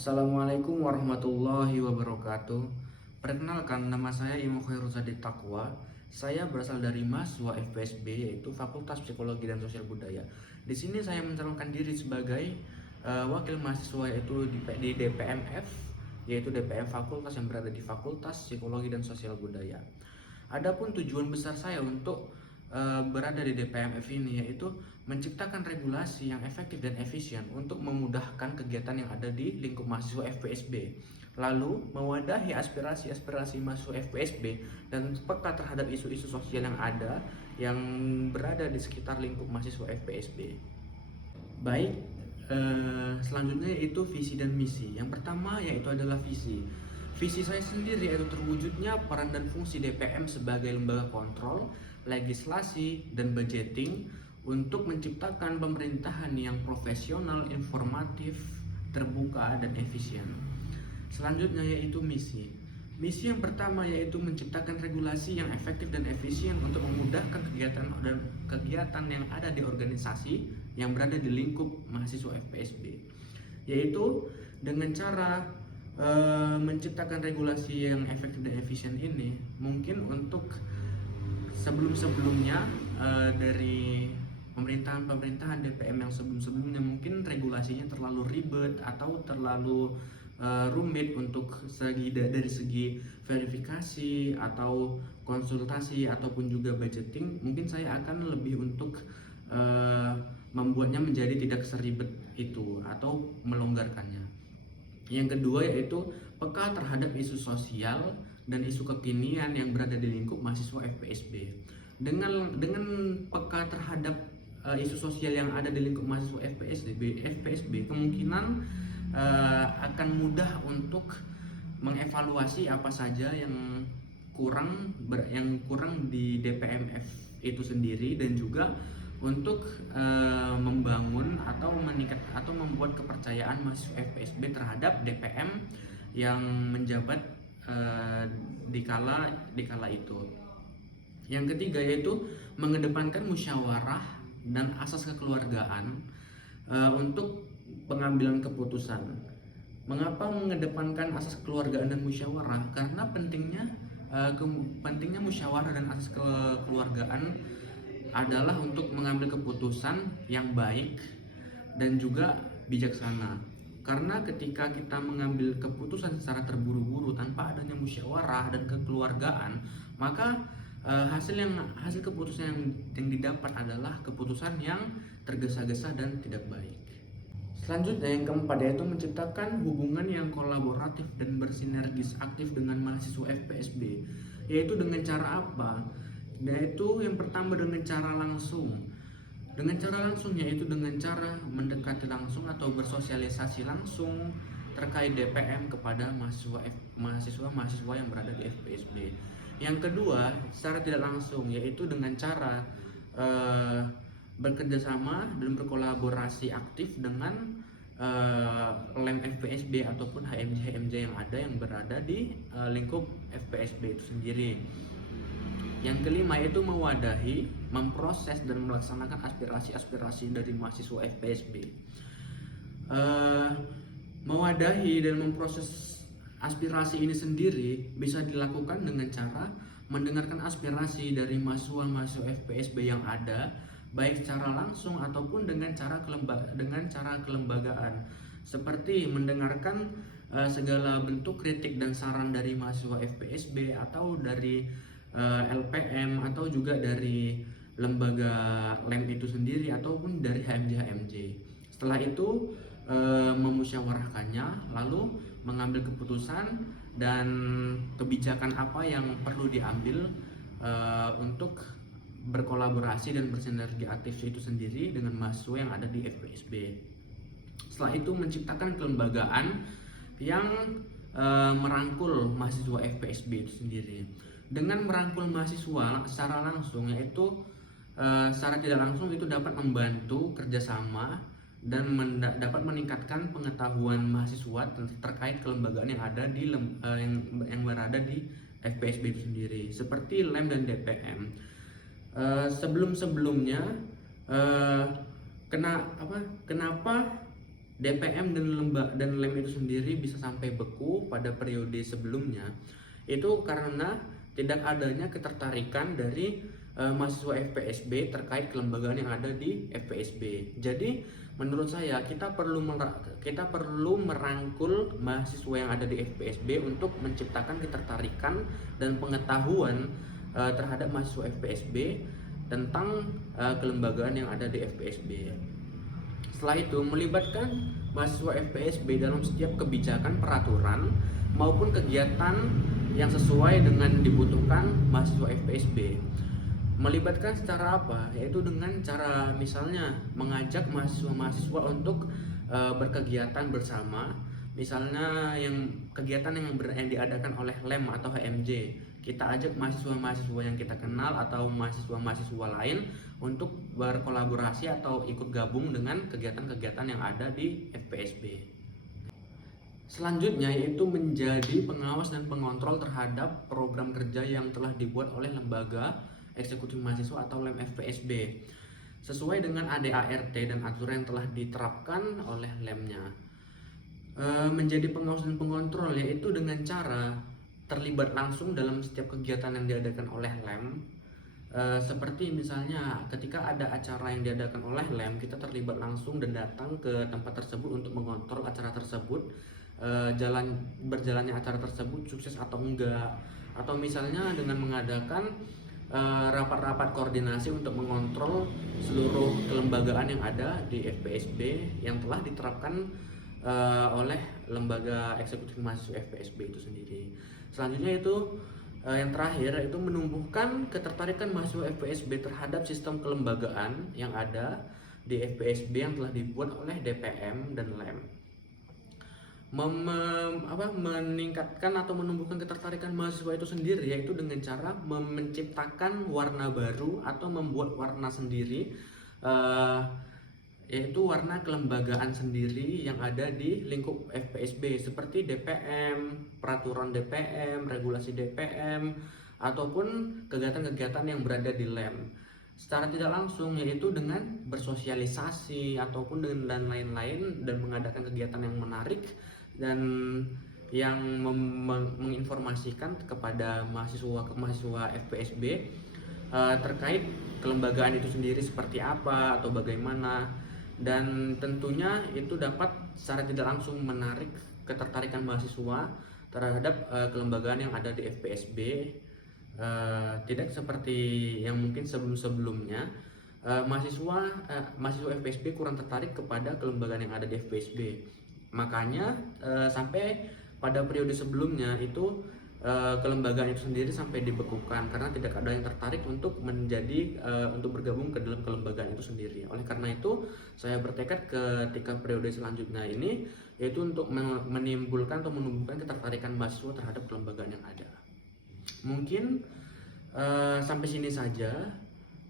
Assalamualaikum warahmatullahi wabarakatuh. Perkenalkan, nama saya Imo Khairuzadi Taqwa. Saya berasal dari mahasiswa FPSB, yaitu Fakultas Psikologi dan Sosial Budaya. Di sini saya mencalonkan diri sebagai wakil mahasiswa, yaitu di DPMF, yaitu DPM Fakultas yang berada di Fakultas Psikologi dan Sosial Budaya. Adapun tujuan besar saya untuk berada di DPMF ini yaitu menciptakan regulasi yang efektif dan efisien untuk memudahkan kegiatan yang ada di lingkup mahasiswa FPSB, lalu mewadahi aspirasi-aspirasi mahasiswa FPSB dan peka terhadap isu-isu sosial yang ada yang berada di sekitar lingkup mahasiswa FPSB. Baik, selanjutnya yaitu visi dan misi. Yang pertama yaitu adalah visi. Visi saya sendiri yaitu terwujudnya peran dan fungsi DPM sebagai lembaga kontrol, legislasi, dan budgeting untuk menciptakan pemerintahan yang profesional, informatif, terbuka, dan efisien. Selanjutnya yaitu misi. Misi yang pertama yaitu menciptakan regulasi yang efektif dan efisien untuk memudahkan kegiatan yang ada di organisasi yang berada di lingkup mahasiswa FPSB, yaitu dengan cara menciptakan regulasi yang efektif dan efisien ini mungkin untuk sebelum-sebelumnya dari pemerintahan DPM yang sebelum-sebelumnya mungkin regulasinya terlalu ribet atau terlalu rumit untuk dari segi verifikasi atau konsultasi ataupun juga budgeting. Mungkin saya akan lebih untuk membuatnya menjadi tidak seribet itu atau melonggarkannya. Yang kedua yaitu peka terhadap isu sosial dan isu kekinian yang berada di lingkup mahasiswa FPSB. Dengan peka terhadap isu sosial yang ada di lingkup mahasiswa FPSB kemungkinan akan mudah untuk mengevaluasi apa saja yang kurang di DPMF itu sendiri, dan juga untuk membangun atau membuat kepercayaan mahasiswa FPSB terhadap DPM yang menjabat di kala itu. Yang ketiga yaitu mengedepankan musyawarah dan asas kekeluargaan untuk pengambilan keputusan. Mengapa mengedepankan asas kekeluargaan dan musyawarah? Karena pentingnya musyawarah dan asas kekeluargaan adalah untuk mengambil keputusan yang baik dan juga bijaksana. Karena ketika kita mengambil keputusan secara terburu-buru tanpa adanya musyawarah dan kekeluargaan, maka hasil keputusan yang didapat adalah keputusan yang tergesa-gesa dan tidak baik. Selanjutnya yang keempat yaitu menciptakan hubungan yang kolaboratif dan bersinergis aktif dengan mahasiswa FPSB. Yaitu dengan cara apa? Yaitu yang pertama dengan cara langsung. Dengan cara langsung yaitu dengan cara mendekati langsung atau bersosialisasi langsung terkait DPM kepada mahasiswa yang berada di FPSB. Yang kedua, secara tidak langsung yaitu dengan cara bekerjasama dan berkolaborasi aktif dengan LEM FPSB ataupun HMJ yang ada yang berada di lingkup FPSB itu sendiri. Yang kelima yaitu mewadahi, memproses dan melaksanakan aspirasi-aspirasi dari mahasiswa FPSB. Mewadahi dan memproses aspirasi ini sendiri bisa dilakukan dengan cara mendengarkan aspirasi dari mahasiswa FPSB yang ada, baik secara langsung ataupun dengan cara kelembagaan, seperti mendengarkan segala bentuk kritik dan saran dari mahasiswa FPSB atau dari LPM atau juga dari lembaga LEM itu sendiri ataupun dari HMJ. Setelah itu memusyawarahkannya, lalu mengambil keputusan dan kebijakan apa yang perlu diambil untuk berkolaborasi dan bersinergi aktif itu sendiri dengan mahasiswa yang ada di FPSB. Setelah itu menciptakan kelembagaan yang merangkul mahasiswa FPSB itu sendiri. Dengan merangkul mahasiswa secara langsung yaitu secara tidak langsung itu dapat membantu kerjasama dan dapat meningkatkan pengetahuan mahasiswa terkait kelembagaan yang ada yang berada di FPSB itu sendiri, seperti LEM dan DPM. Sebelum-sebelumnya kenapa DPM dan lem itu sendiri bisa sampai beku pada periode sebelumnya itu karena tidak adanya ketertarikan dari mahasiswa FPSB terkait kelembagaan yang ada di FPSB. Jadi menurut saya kita perlu merangkul mahasiswa yang ada di FPSB untuk menciptakan ketertarikan dan pengetahuan terhadap mahasiswa FPSB tentang kelembagaan yang ada di FPSB. Setelah itu melibatkan mahasiswa FPSB dalam setiap kebijakan, peraturan maupun kegiatan yang sesuai dengan dibutuhkan mahasiswa FPSB. Melibatkan secara apa? Yaitu dengan cara misalnya mengajak mahasiswa-mahasiswa untuk berkegiatan bersama. Misalnya kegiatan yang diadakan oleh LEM atau HMJ, kita ajak mahasiswa-mahasiswa yang kita kenal atau mahasiswa-mahasiswa lain untuk berkolaborasi atau ikut gabung dengan kegiatan-kegiatan yang ada di FPSB. Selanjutnya yaitu menjadi pengawas dan pengontrol terhadap program kerja yang telah dibuat oleh lembaga eksekutif mahasiswa atau LEM FPSB sesuai dengan ADART dan aturan yang telah diterapkan oleh LEM-nya. Menjadi pengawas dan pengontrol yaitu dengan cara terlibat langsung dalam setiap kegiatan yang diadakan oleh LEM. Seperti misalnya ketika ada acara yang diadakan oleh LEM, kita terlibat langsung dan datang ke tempat tersebut untuk mengontrol acara tersebut, berjalannya acara tersebut sukses atau enggak, atau misalnya dengan mengadakan rapat-rapat koordinasi untuk mengontrol seluruh kelembagaan yang ada di FPSB yang telah diterapkan oleh lembaga eksekutif mahasiswa FPSB itu sendiri. Selanjutnya itu yang terakhir itu menumbuhkan ketertarikan mahasiswa FPSB terhadap sistem kelembagaan yang ada di FPSB yang telah dibuat oleh DPM dan LEM. Meningkatkan atau menumbuhkan ketertarikan mahasiswa itu sendiri yaitu dengan cara menciptakan warna baru atau membuat warna sendiri, yaitu warna kelembagaan sendiri yang ada di lingkup FPSB seperti DPM, peraturan DPM, regulasi DPM, ataupun kegiatan-kegiatan yang berada di LEM. Secara tidak langsung yaitu dengan bersosialisasi ataupun dan lain-lain dan mengadakan kegiatan yang menarik dan yang menginformasikan kepada mahasiswa FPSB terkait kelembagaan itu sendiri seperti apa atau bagaimana, dan tentunya itu dapat secara tidak langsung menarik ketertarikan mahasiswa terhadap kelembagaan yang ada di FPSB. Tidak seperti yang mungkin sebelum-sebelumnya mahasiswa FPSB kurang tertarik kepada kelembagaan yang ada di FPSB. Makanya sampai pada periode sebelumnya itu kelembagaan itu sendiri sampai dibekukan karena tidak ada yang tertarik untuk untuk bergabung ke dalam kelembagaan itu sendiri. Oleh karena itu saya bertekad ketika periode selanjutnya ini yaitu untuk menimbulkan atau menumbuhkan ketertarikan mahasiswa terhadap kelembagaan yang ada. Mungkin sampai sini saja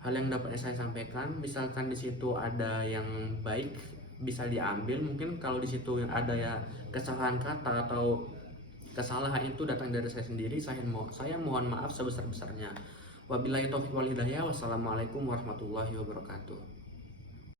hal yang dapat saya sampaikan. Misalkan di situ ada yang baik bisa diambil, mungkin kalau di situ ada ya kesalahan kata atau kesalahan itu datang dari saya sendiri, saya mohon maaf sebesar-besarnya. Wabillahi taufiq wal hidayah. Wassalamualaikum warahmatullahi wabarakatuh.